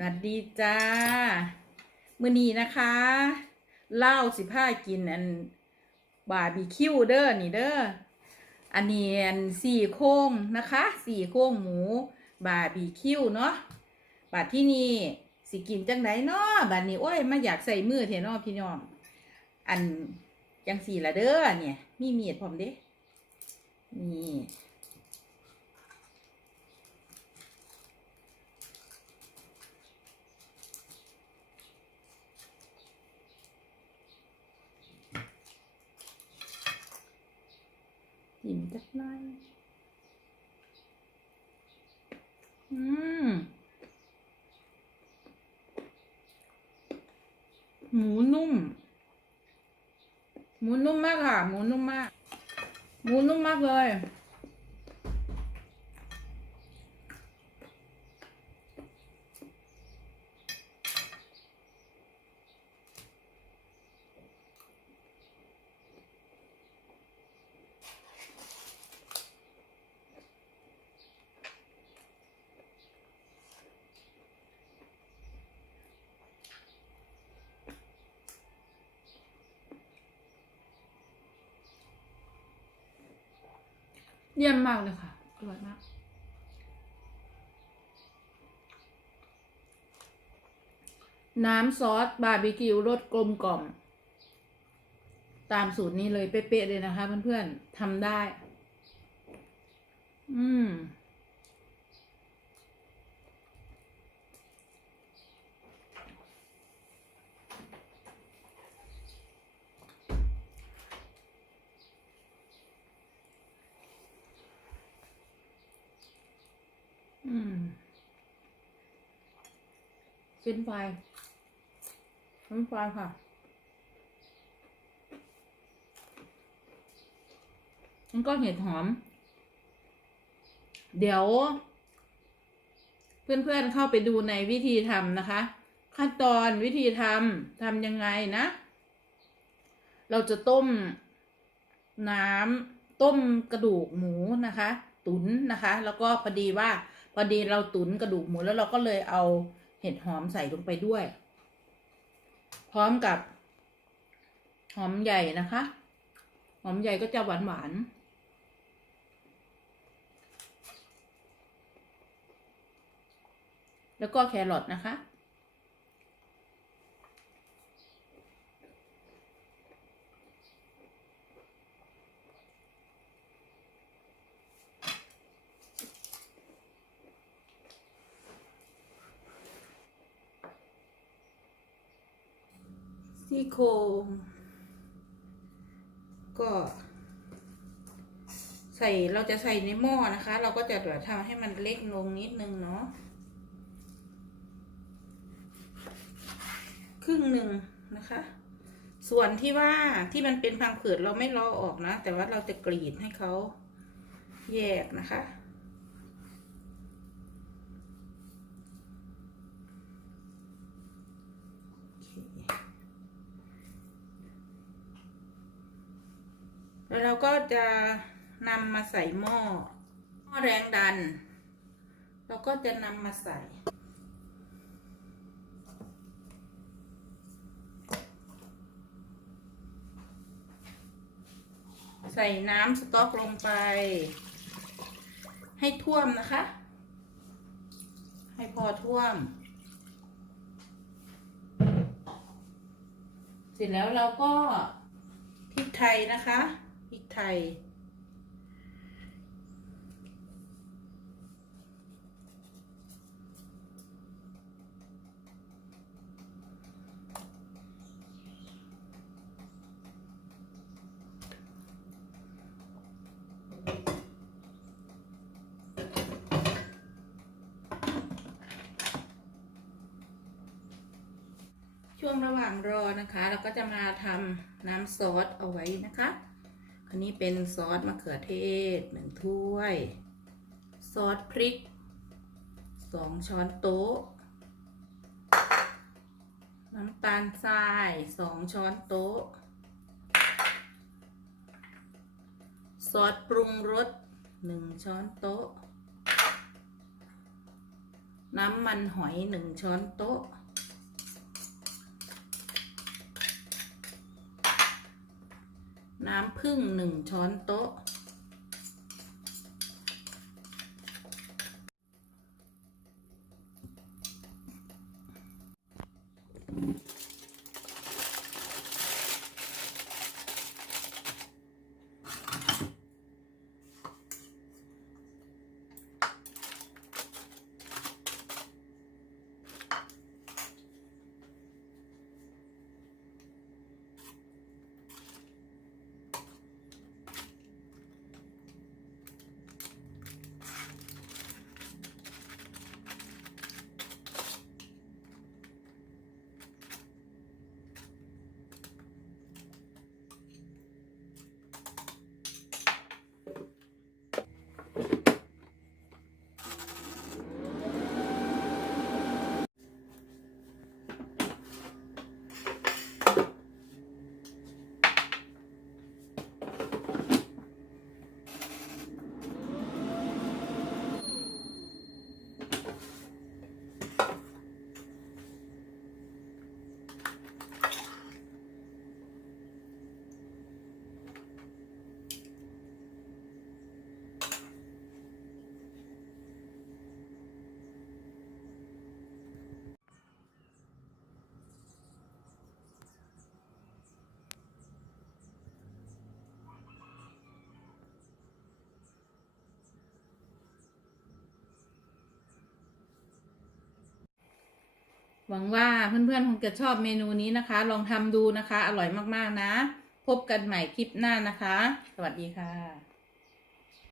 สวัสดีจ้า มื้อนี้นะคะเล่าสิผ้ากินอันบาร์บีคิวเด้อนี่เด้ออันนี้อันสี่โค้งนะคะสี่โค้งหมูบาร์บีคิวเนาะบาดที่นี่สิกินจังไดเนาะบาดนี้โอ้ยมาอยากใส่มือเถอะเนาะพี่น้อง อันจังสี่ละเด้อเนี่ย มีเมียดพร้อมเด้นี่ ยิ้มจักหน่อยอืมหมูนุ่ม หมูนุ่มมากค่ะ หมูนุ่มมาก หมูนุ่มมากเลย เยี่ยมมากเลยค่ะ อร่อยมาก น้ำซอสบาร์บีคิวรสกลมกล่อม ตามสูตรนี้เลยเป๊ะๆเลยนะคะเพื่อนๆทำได้ อืม อืม เป็นไฟเป็นไฟค่ะ มันก็เห็ดหอม เดี๋ยว เพื่อนๆเข้าไปดูในวิธีทำนะคะ ขั้นตอนวิธีทำทำยังไงนะ เราจะต้มน้ำต้มกระดูกหมูนะคะ ตุ๋นนะคะ แล้วก็พอดีว่าพอดีเราตุ๋นกระดูกหมูแล้วเราก็เลยเอา เห็ดหอมใส่ลงไปด้วย พร้อมกับหอมใหญ่นะคะ หอมใหญ่ก็จะหวานหวานๆแล้วก็แครอทนะคะ ซี่โครงก็ ใส่เราจะใส่ในหม้อนะคะ เราก็จะแบบทำให้มันเล็กลงนิดนึงเนาะครึ่งหนึ่งนะคะ ส่วนที่ว่าที่มันเป็นพังผืดเราไม่ลอออกนะ แต่ว่าเราจะกรีดให้เขาแยกนะคะ แล้วเราก็จะนำมาใส่หม้อหม้อแรงดัน เราก็จะนำมาใส่ใส่น้ำสต๊อกลงไป ให้ท่วมนะคะ ให้พอท่วม เสร็จแล้วเราก็พริกไทยนะคะ ไทยช่วงระหว่างรอนะคะ เราก็จะมาทำน้ำซอสเอาไว้นะคะ อันนี้เป็นซอสมะเขือเทศหนึ่งถ้วย ซอสพริกสองช้อนโต๊ะ น้ำตาลทรายสองช้อนโต๊ะ ซอสปรุงรสหนึ่งช้อนโต๊ะ น้ำมันหอยหนึ่งช้อนโต๊ะ น้ำผึ้งหนึ่งช้อนโต๊ะ หวังว่าเพื่อนๆคงจะชอบเมนูนี้นะคะ ลองทำดูนะคะ อร่อยมากๆนะ พบกันใหม่คลิปหน้านะคะ สวัสดีค่ะ